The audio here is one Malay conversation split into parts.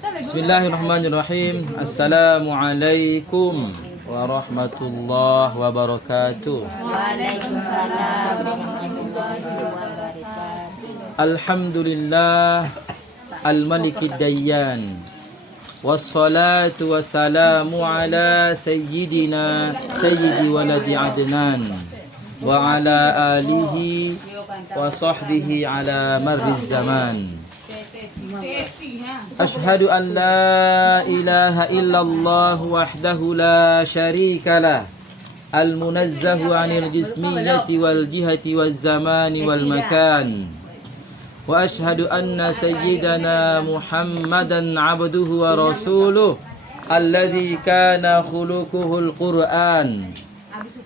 Bismillahirrahmanirrahim. Assalamualaikum warahmatullahi wabarakatuh. Waalaikumsalam warahmatullahi wabarakatuh. Alhamdulillah al-malikid dayyan. Wassalatu wassalamu ala sayyidina sayyidi waladi adnan wa ala alihi wa sahbihi ala marriz zaman. Ashhadu an la ilaha illallah wahdahu la syarika lah, al-munazzahu 'anil jismiyyati wal jihati waz zamani wal makan. Wa ashhadu anna sayyidana Muhammadan 'abduhu wa rasuluh alladzi kana khuluquhul Qur'an.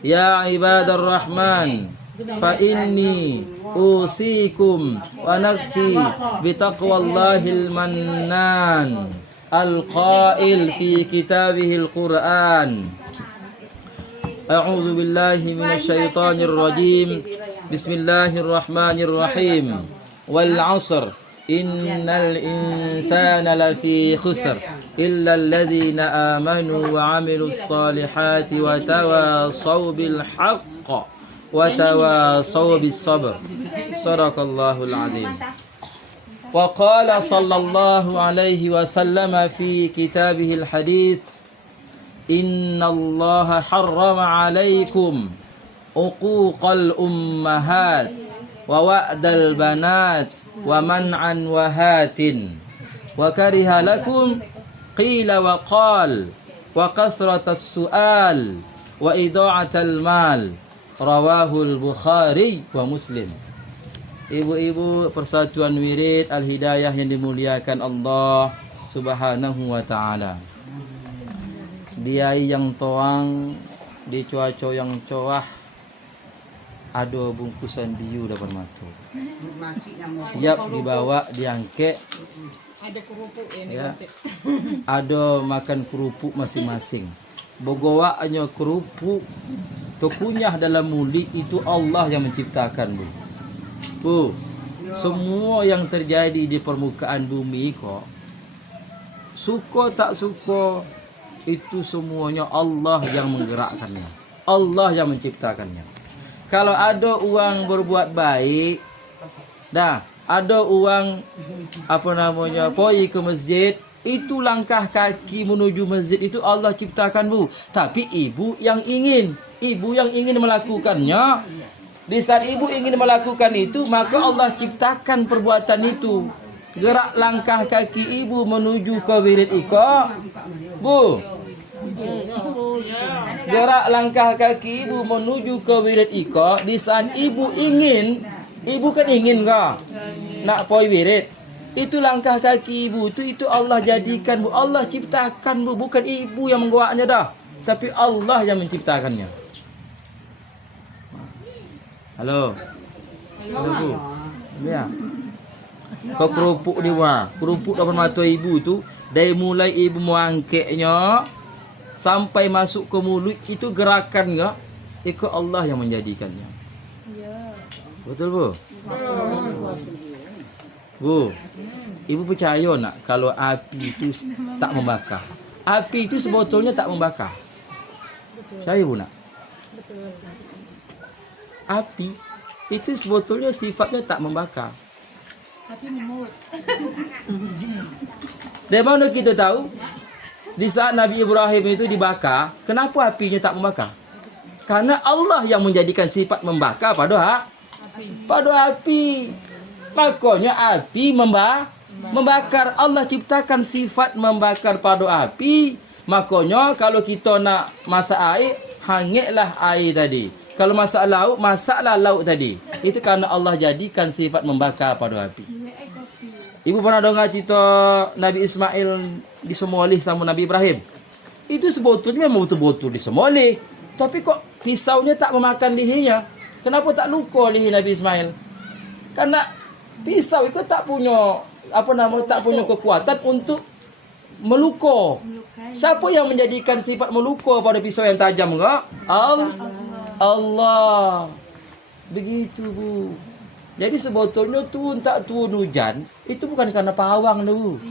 Ya ibadar rahman, fa inni usikum wa nafsi bitaqwallahil mannan al-qail fi kitabihil Qur'an. A'udzu billahi minasy syaithanir rajim. Bismillahirrahmanirrahim. Wal 'asr innal insana lafi khusr illa alladhina amanu wa 'amilus salihati wa tawassaw bil haqq wa tawassaw bis sabr. Sadaqallahul azim. Wa qala sallallahu alaihi wasallam fi kitabihil hadits, innallaha harrama alaikum uquqal ummahat wa wa'dal banat wa man'an wahatin wa kariha lakum qila wa qal wa kasratas su'al wa ida'atal mal. Rawahul Bukhari wa Muslim. Ibu-ibu Persatuan Wirid Al-Hidayah yang dimuliakan Allah Subhanahu wa ta'ala. Di air yang toang, di cuaca yang coah, ada bungkusan biu dapat matu. Siap dibawa, diangkat. Ada kerupuk ya. Ada makan kerupuk masing-masing. Bogowaknya kerupuk terkunyah dalam mulut itu Allah yang menciptakan, Bu. Bu, semua yang terjadi di permukaan bumi kok, suka tak suka, itu semuanya Allah yang menggerakkannya. Allah yang menciptakannya. Kalau ada orang berbuat baik, ada orang pergi ke masjid, itu langkah kaki menuju masjid itu Allah ciptakan, Bu. Tapi ibu yang ingin melakukannya. Di saat ibu ingin melakukan itu, maka Allah ciptakan perbuatan itu. Gerak langkah kaki ibu menuju ke wirid iko, Bu. Gerak langkah kaki ibu menuju ke wirid iko. Di saat ibu ingin, ibu kan ingin kah nak poi wirid. Itu langkah kaki ibu itu Allah jadikan, Bu. Allah ciptakan, Bu. Bukan ibu yang menggawaknya dah, tapi Allah yang menciptakannya. Halo. Halo, Bu. Ya. Kau kerupuk ni, wah. Kerupuk dapat mata ibu tu, dari mulai ibu mengangkatnya sampai masuk ke mulut, itu gerakannya ikut Allah yang menjadikannya. Ya. Betul, Bu? Bu, ibu percaya nak kalau api itu tak membakar? Api itu sebetulnya tak membakar. Percaya, Bu, nak? Betul. Api itu sebetulnya sifatnya tak membakar. Tapi memut. Dari mana kita tahu? Di saat Nabi Ibrahim itu dibakar, kenapa apinya tak membakar? Karena Allah yang menjadikan sifat membakar pada api. Makanya api membakar. Allah ciptakan sifat membakar pada api. Makanya kalau kita nak masak air, hangitlah air tadi. Kalau masak lauk, masaklah lauk tadi. Itu karena Allah jadikan sifat membakar pada api. Ibu pernah dengar cerita Nabi Ismail disemolih sama Nabi Ibrahim? Itu sebetulnya memang betul-betul disemolih. Tapi kok pisaunya tak memakan lehernya? Kenapa tak luka leher Nabi Ismail? Karena pisau itu tak punya kekuatan untuk meluka. Siapa yang menjadikan sifat meluka pada pisau yang tajam enggak? Allah. Begitu, Bu. Jadi sebetulnya turun tak turun hujan itu bukan karena pawang tu.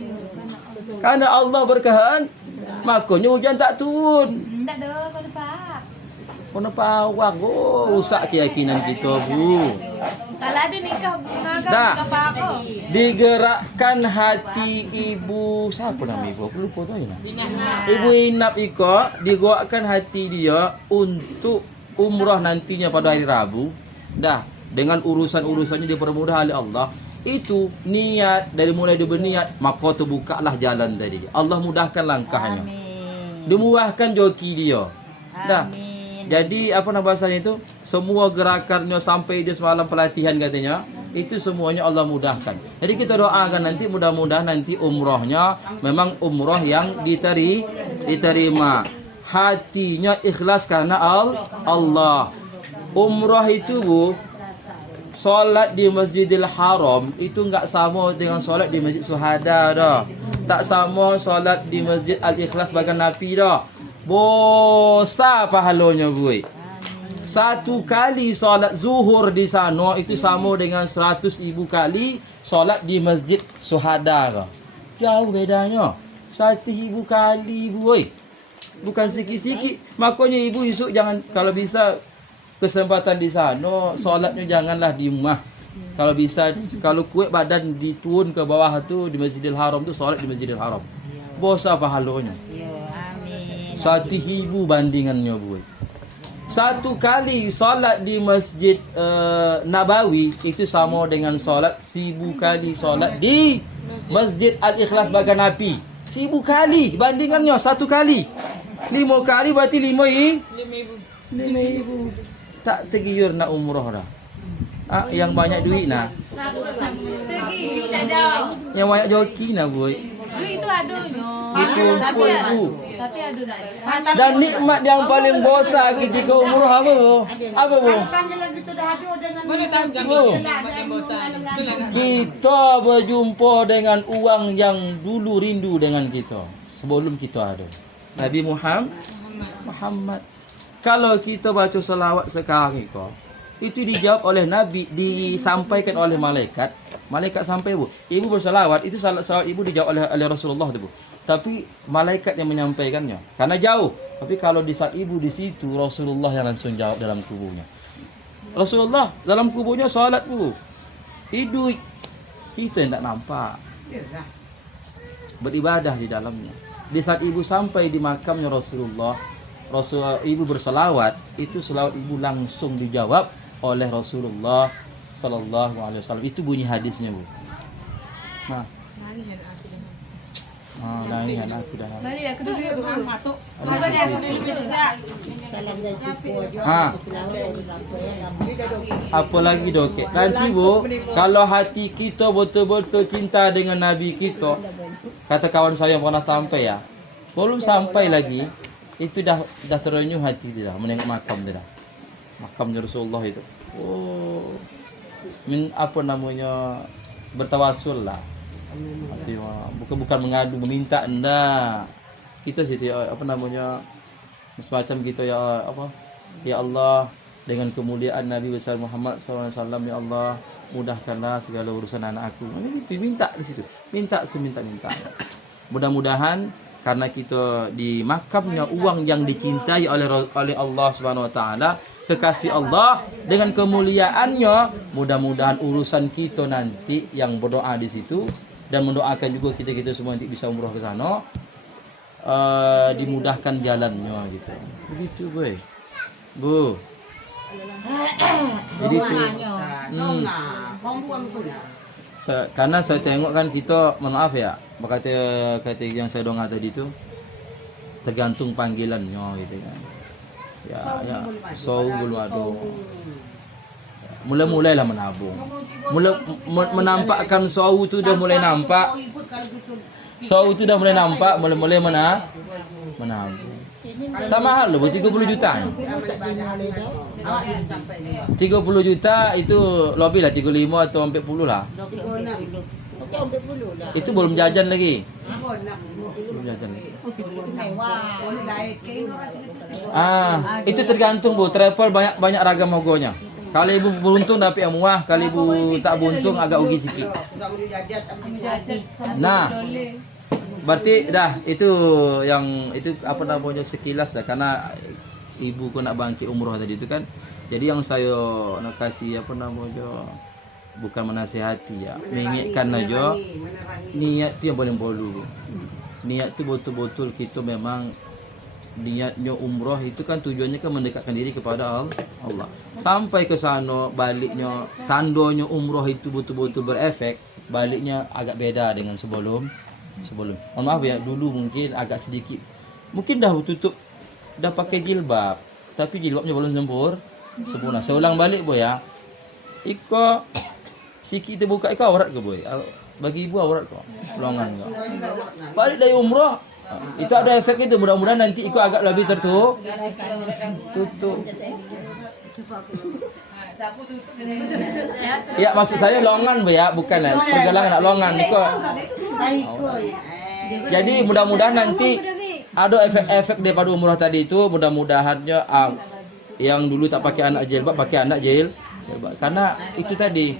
Karena Allah berkehendak, makanya hujan tak turun. Tak ada kau dapat. Kena pawang, rusak keyakinan kita, Bu. Kalau ada nikah bunga Dah. kan nikah aku. Digerakkan hati ibu, siapa nama ibu? Aku lupa tu ya. Ibu Inap Iko, digerakkan hati dia untuk umrah nantinya pada hari Rabu. Dah, dengan urusan-urusannya dipermudah oleh Allah. Itu niat, dari mulai dia berniat, maka terbukalah jalan tadi. Allah mudahkan langkahnya. Amin. Dimurahkan joki dia. Dah. Amin. Jadi apa nama bahasanya itu? Semua gerakannya sampai dia semalam pelatihan katanya, itu semuanya Allah mudahkan. Jadi kita doakan nanti mudah-mudahan nanti umrahnya memang umrah yang diterima. Hatinya ikhlas karena Allah. Umrah itu, Bu, solat di Masjidil Haram itu enggak sama dengan solat di Masjid Syuhada dah. Tak sama solat di Masjid Al-Ikhlas bagian Nabi dah. Bosa pahalanya, Bu. Satu kali solat zuhur di sana itu sama dengan 100,000 kali solat di Masjid Syuhada. Jauh bedanya. 1,000 kali, Bu. Bukan sikit-sikit. Makanya ibu esok jangan, kalau bisa kesempatan di sana, solatnya janganlah di rumah. Kalau bisa, kalau kuat badan diturun ke bawah tu di Masjidil Haram tu, solat di Masjidil Haram. Bosa pahalanya. Ya, amin. 1,000 bandingannya, Bu. Satu kali solat di Masjid Nabawi itu sama dengan solat 1,000 kali solat di Masjid Al-Ikhlas bagian Nabi. 1,000 kali bandingannya satu kali. 5 kali berarti 5,000. Tak tergiur nak umrah dah. Yang banyak duit nah. Pergi. Tak ada. Yang banyak joki nah, Bu. Duit itu adanya. Itu Tapi Bu. tapi ada dah. Dan nikmat yang paling bosan ketika umrah apa, Bu? Apa, Bu? Mana tahu kami Oh. yang bosan. Itulah nak. Kita berjumpa dengan uang yang dulu rindu dengan kita sebelum kita ada. Nabi Muhammad. Kalau kita baca selawat sekarang ni kau, itu dijawab oleh Nabi, disampaikan oleh malaikat. Malaikat sampai, Bu. Ibu berselawat, itu salawat ibu dijawab oleh Rasulullah tu, Bu. Tapi malaikat yang menyampaikannya karena jauh. Tapi kalau di saat ibu di situ, Rasulullah yang langsung jawab dalam kuburnya. Rasulullah dalam kuburnya salat, Bu. Hidup. Kita yang tak nampak. Beribadah di dalamnya. Di saat ibu sampai di makamnya Rasulullah, ibu berselawat, itu selawat ibu langsung dijawab oleh Rasulullah sallallahu alaihi wasallam. Itu bunyi hadisnya, Bu. Nah, nangis aku dah. Balik aku dulu ya, Bu. Apa dia aku ni Apa lagi dokek? Nanti, Bu, kalau hati kita betul-betul cinta dengan Nabi kita, kata kawan saya yang pernah sampai ya, belum sampai lagi, itu dah terenyuh hati dia dah menengok makam dia dah. Makamnya Rasulullah itu. Oh, apa namanya, bertawasul lah. Hati, bukan mengadu, meminta, enggak. Kita situ apa namanya, semacam kita ya apa? Ya Allah, dengan kemuliaan Nabi besar Muhammad SAW, ya Allah, mudahkanlah segala urusan anak aku. Ini itu minta di situ. Minta seminta-minta. Mudah-mudahan karena kita di makamnya uang yang dicintai oleh Allah Subhanahu wa taala, kekasih Allah, dengan kemuliaannya, mudah-mudahan urusan kita nanti yang berdoa di situ dan mendoakan juga kita semua nanti bisa umrah ke sana, dimudahkan jalannya gitu. Begitu, boy. Bu. Jadi itu. Karena saya tengok kan kita, maaf ya, kata yang saya dengar tadi itu tergantung panggilannya gitu kan. Ya, so belum ada. Mulai-mulailah menabung. Menampakkan saw tu dah mulai nampak. Saw tu dah mulai nampak, mulai menabung. Tak mahal loh, 30 juta. 30 juta itu lebih lah, 35 atau 40 lah. Itu belum jajan lagi. Belum jajan lagi. Itu tergantung, Bu. Travel banyak ragam harganya. Kalau ibu beruntung dapat yang murah, kalau ibu tak beruntung agak rugi sikit. Nah, Berarti dah itu yang itu apa namanya sekilas dah karena ibu ku nak bangkit umrah tadi itu kan. Jadi yang saya nak kasih apa namanya bukan menasihati ya, mengingatkan aja niat tu yang paling perlu. Niat tu betul-betul kita memang niatnya umrah itu kan tujuannya kan mendekatkan diri kepada Allah. Sampai ke sana baliknya tandanya umrah itu betul-betul berefek, baliknya agak beda dengan sebelum. Mohon maaf ya, dulu mungkin agak sedikit mungkin dah tutup dah pakai jilbab, tapi jilbabnya belum sempurna. Saya ulang balik boy ya. Iko sikit terbuka iko aurat ke boy? Bagi ibu aurat kok. Longan kok. Balik dari umrah itu ada efek itu, mudah-mudahan nanti ikut agak lebih tutup. Ya maksud saya longan bu ya, bukan ya pergelangan nak longan ikut. Jadi mudah-mudahan nanti ada efek-efek daripada umrah tadi itu, mudah-mudahannya yang dulu tak pakai anak jilbab pakai anak jilbab. Karena itu tadi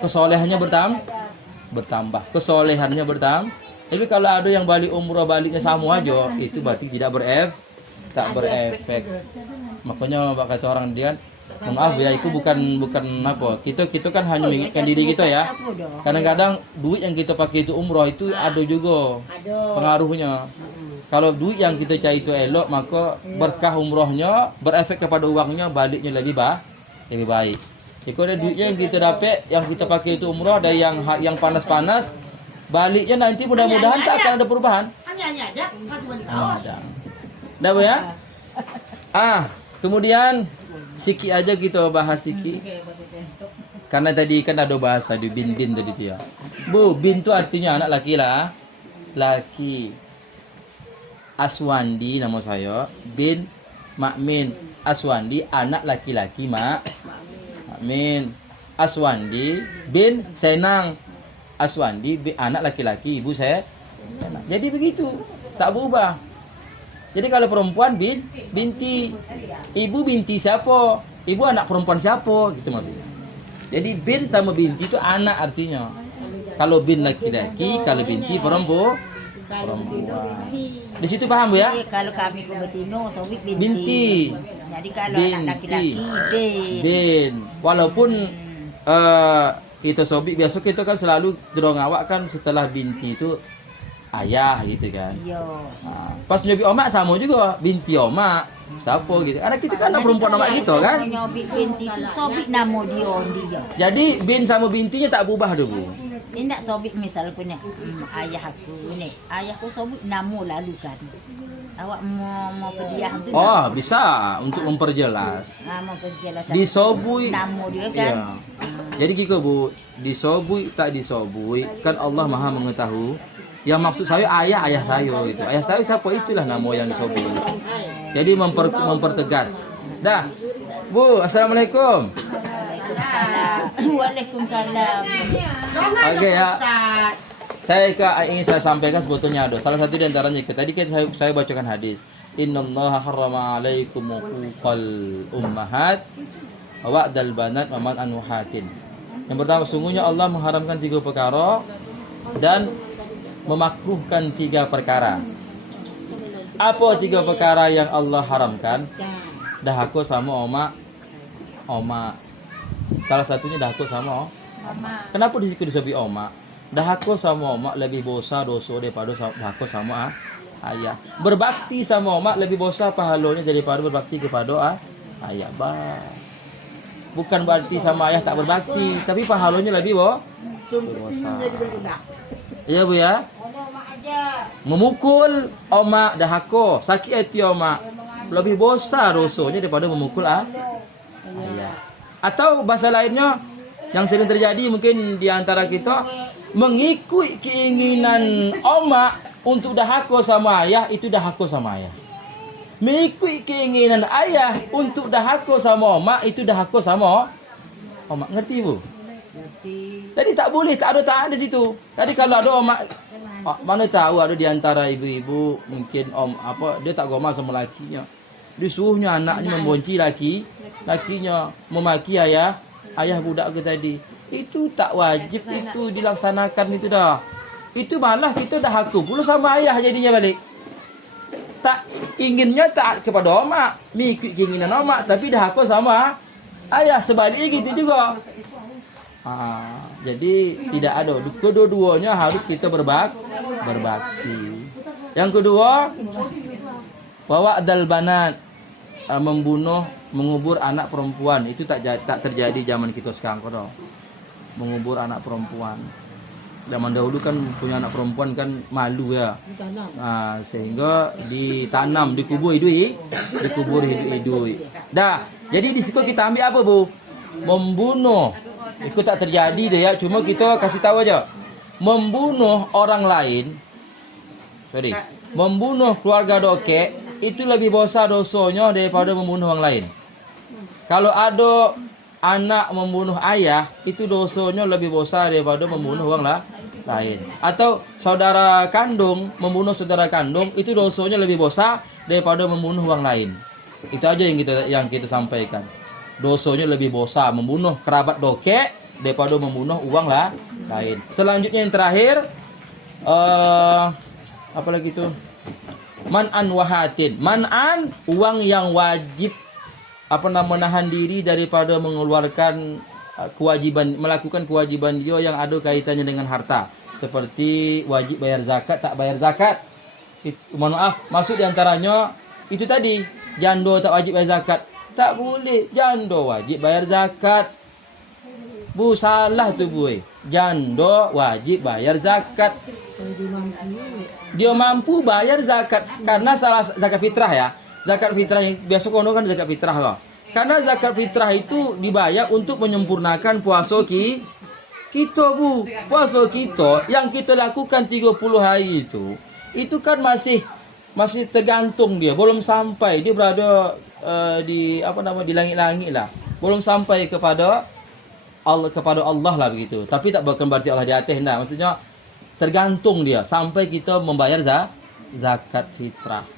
kesolehannya bertambah, kesolehannya bertambah. Tapi kalau ada yang balik umrah baliknya sama aja, itu berarti tidak berefek. Makanya kata orang dia, maaf ya, itu bukan apa. Kita kan hanya mengingatkan diri kita ya. Kadang-kadang duit yang kita pakai itu umrah itu ada juga pengaruhnya. Kalau duit yang kita cari itu elok, maka berkah umrahnya berefek kepada uangnya, baliknya lebih baik. Jadi kalau ada duitnya yang kita dapat, yang kita pakai itu umrah, ada yang panas-panas, baliknya nanti mudah-mudahan tak akan ada perubahan. Ada. Dah bu ya? Kemudian sikit aja kita bahas sikit. Karena tadi kan ada bahas tadi bin tadi tu ya. Bu, bin tu artinya anak laki lah. Laki. Aswandi nama saya, bin Makmin. Aswandi anak laki-laki Makmin. Aswandi bin Senang. Aswandi anak laki-laki ibu saya. Jadi begitu, tak berubah. Jadi kalau perempuan binti, ibu binti siapa? Ibu anak perempuan siapa? Gitu maksudnya. Jadi bin sama binti itu anak artinya. Kalau bin laki-laki, kalau binti perempuan. Di situ paham bu ya? Kalau kami ke Betino, sobik Binti. Jadi kalau anak laki-laki, bin. Walaupun kita sobik biasa kita kan selalu dorong awak kan setelah binti itu ayah gitu kan. Iya. Pas nyobi omak sama juga binti omak. Siapa gitu. Anak kita kan anak perempuan omak gitu kan. Nyobik binti itu sobik nama dia. Jadi bin sama bintinya tak berubah tu bu. Tidak sobik misal punya ayah aku ini. Ayahku sobik nama lalu kan. Awak mau pediah tu. Oh, bisa untuk memperjelas. Mau perjelas. Disobui nama dia kan. Ya. Jadi gitu bu, disobui tak disobui kan Allah Maha mengetahui. Yang maksud saya ayah saya itu. Ayah saya siapa itulah nama yang disobui. Jadi mempertegas. Dah. Bu, assalamualaikum. Waalaikumsalam. Okey ya. Ingin saya sampaikan sebetulnya ada salah satu di antaranya tadi saya bacakan hadis. Innallaha harrama 'alaikum uquqal ummahat wa wa'dal banat wa man anuhatin. Yang pertama, sungguhnya Allah mengharamkan 3 perkara dan memakruhkan 3 perkara. Apa 3 perkara yang Allah haramkan? Dahako sama oma. Salah satunya dahako sama oma. Kenapa disitu disebut oma? Dahako sama oma lebih dosa daripada dahako sama ayah. Berbakti sama oma lebih dosa pahalanya daripada berbakti kepada ayah. Bukan berarti sama ayah tak berbakti, tapi pahalanya lebih dosa. Iya bu ya. Memukul oma dahako, sakit hati oma lebih dosa dosanya daripada memukul ayah. Atau bahasa lainnya yang sering terjadi mungkin di antara kita mengikut keinginan oma untuk dahako sama ayah, itu dahako sama ayah. Mengikut keinginan ayah untuk dahako sama oma, itu dahako sama oma. Ngerti bu? Ngerti. Jadi tak boleh, tak ada tahan di situ. Jadi kalau ada oma, mana tahu ada di antara ibu-ibu mungkin dia tak goma sama lakinya. Disuruhnya anaknya membonci lakinya, memaki ayah budak ke tadi. Itu tak wajib itu dilaksanakan itu dah. itu malah kita dah haku pula sama ayah jadinya balik. Tak inginnya taat kepada mak, mengikut keinginan mak, tapi dah haku sama ayah, sebaliknya gitu juga. Jadi tidak ada, kedua-duanya harus kita berbakti. Yang kedua, bawa dal banat, membunuh, mengubur anak perempuan. Itu tak terjadi zaman kita sekarang kok. Mengubur anak perempuan. Zaman dahulu kan punya anak perempuan kan malu ya. Sehingga ditanam, dikubur hidup. Dah, jadi di situ kita ambil apa, Bu? Membunuh. Itu tak terjadi dia ya, cuma kita kasih tahu aja. Membunuh orang lain, membunuh keluarga dokek itu lebih besar dosanya daripada membunuh orang lain. Kalau ada anak membunuh ayah, itu dosanya lebih besar daripada membunuh orang lain. Atau saudara kandung membunuh saudara kandung, itu dosanya lebih besar daripada membunuh orang lain. Itu aja yang kita sampaikan. Dosanya lebih besar membunuh kerabat dokek daripada membunuh uang lain. Selanjutnya yang terakhir, apa lagi itu? Man'an wahatin. Man'an, uang yang wajib menahan diri daripada mengeluarkan kewajiban, melakukan kewajiban dia yang ada kaitannya dengan harta. Seperti wajib bayar zakat, tak bayar zakat. Mohon maaf, maksud diantaranya itu tadi, janda tak wajib bayar zakat. Tak boleh, janda wajib bayar zakat. Bu, salah tu Bu. Janda wajib bayar zakat. Dia mampu bayar zakat karena salah zakat fitrah ya. Zakat fitrah yang biasa kono kan zakat fitrah kok. Karena zakat fitrah itu dibayar untuk menyempurnakan puasa kita, Bu. Puasa kita yang kita lakukan 30 hari itu kan masih tergantung dia, belum sampai, dia berada di langit-langit lah. Belum sampai kepada Allah lah begitu. Tapi tak bukan berarti Allah di atas dah. Maksudnya tergantung dia sampai kita membayar zakat fitrah.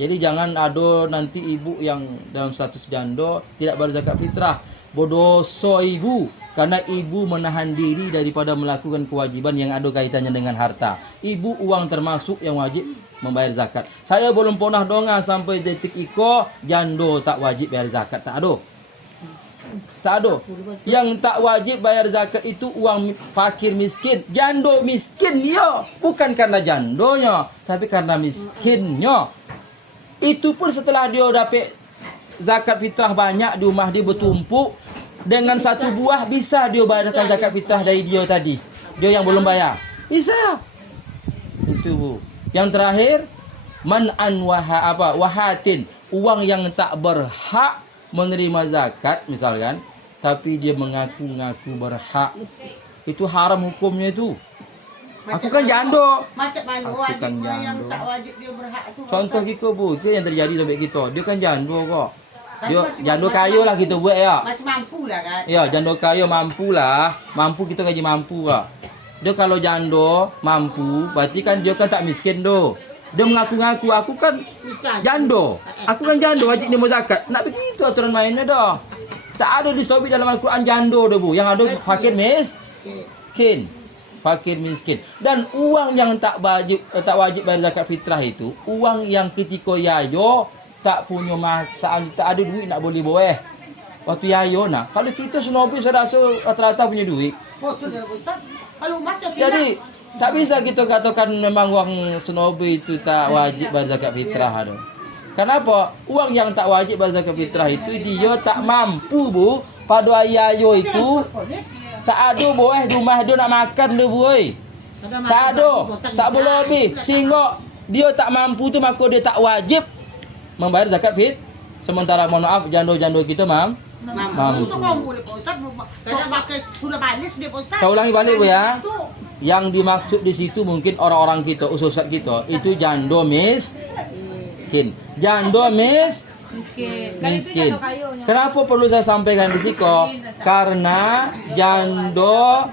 Jadi jangan ada nanti ibu yang dalam status janda tidak bayar zakat fitrah. Berdosa ibu karena ibu menahan diri daripada melakukan kewajiban yang ada kaitannya dengan harta. Ibu uang termasuk yang wajib membayar zakat. Saya belum pernah dengar sampai detik iko janda tak wajib bayar zakat. Tak ada. Yang tak wajib bayar zakat itu uang fakir miskin. Janda miskin dia. Bukan karena jandonya, tapi karena miskinnya. Itu pun setelah dia dapat zakat fitrah banyak di rumah dia bertumpuk, dengan satu buah bisa dia bayarkan zakat fitrah dari dia tadi. Dia yang belum bayar. Bisa. Itu Bu. Yang terakhir, man'an wahatin, uang yang tak berhak menerima zakat misalkan, tapi dia mengaku-ngaku berhak. Itu haram hukumnya itu. Aku kan janda. Macam mana wajibnya yang tak wajib dia berhak tu? Contoh kita Bu, itu yang terjadi sampai kita. Dia kan janda kok. Dia janda kaya lah kita buat ya. Masih mampu lah kan? Ya, janda kaya mampu lah. Mampu kita gaji mampu kok. Dia kalau janda mampu, berarti kan dia kan tak miskin doh. Dia mengaku-ngaku aku kan janda. Aku kan janda wajib nerima zakat. Nak begitu aturan mainnya dah. Tak ada disebut dalam Al-Quran janda dah Bu. Yang ada fakir miskin. Fakir miskin. Dan uang yang tak wajib bayar zakat fitrah itu, uang yang ketika yayo tak punya tak ada duit nak boleh boleh. Waktu yayo nak. Kalau kita senobi saya rasa rata-rata punya duit. Oh, tu dia Ustaz. Kalau Mas ya Jadi tak bisa kita katakan memang uang senobi itu tak wajib bayar zakat fitrah ada. Kenapa? Uang yang tak wajib bayar zakat fitrah itu dia tak mampu Bu. Pada yayo itu tak ada boleh rumah dia nak makan dia boy. Tak ada. Tak boleh habis. Sehingga dia tak mampu tu maka dia tak wajib membayar zakat fit. Sementara mohon maaf janda-janda kita mampu. boleh Pak Ustaz. Kalau pakai sudah balis dia Pak Ustaz. Saya ulangi balik Bu ya. Yang dimaksud di situ mungkin orang-orang kita, ustaz kita itu janda miskin. Janda miskin. Kenapa perlu saya sampaikan di situ? Karena janda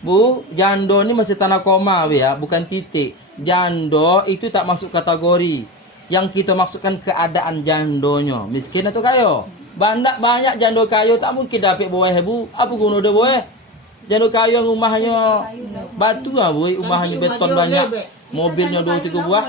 Bu, janda ni masih tanda koma Bu ya, bukan titik. Janda itu tak masuk kategori. Yang kita maksudkan keadaan jandonya, miskin atau kaya. Banyak janda kaya tak mungkin dapat boleh Bu. Apa guna dia boleh? Janu kayu yang rumahnya batu ah, boy, rumahnya beton banyak. Mobilnya 2-3 buah.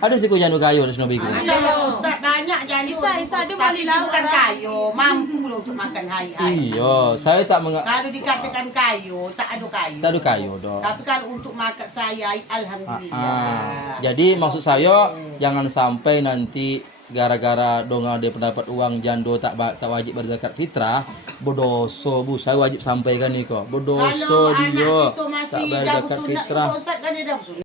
Ada sih kau janu kayu di sini. Ada Ustaz banyak jangan. Isa dia Tapi balik dia laut bukan orang. kayu, mampu loh untuk makan hai-hai. Iya, saya tak Kalau dikatakan kayu, tak ada kayu. tak ada kayu dong. Tapi kalau untuk makan saya, alhamdulillah. Jadi maksud saya jangan sampai nanti gara-gara donga dia pendapat uang jando tak wajib berzakat fitrah, berdosa bu. Saya wajib sampaikan nih kok. Berdosa Kalau anak dia itu masih tak dah berzakat bersunat, fitrah. Ustaz kan dia dah bersunat.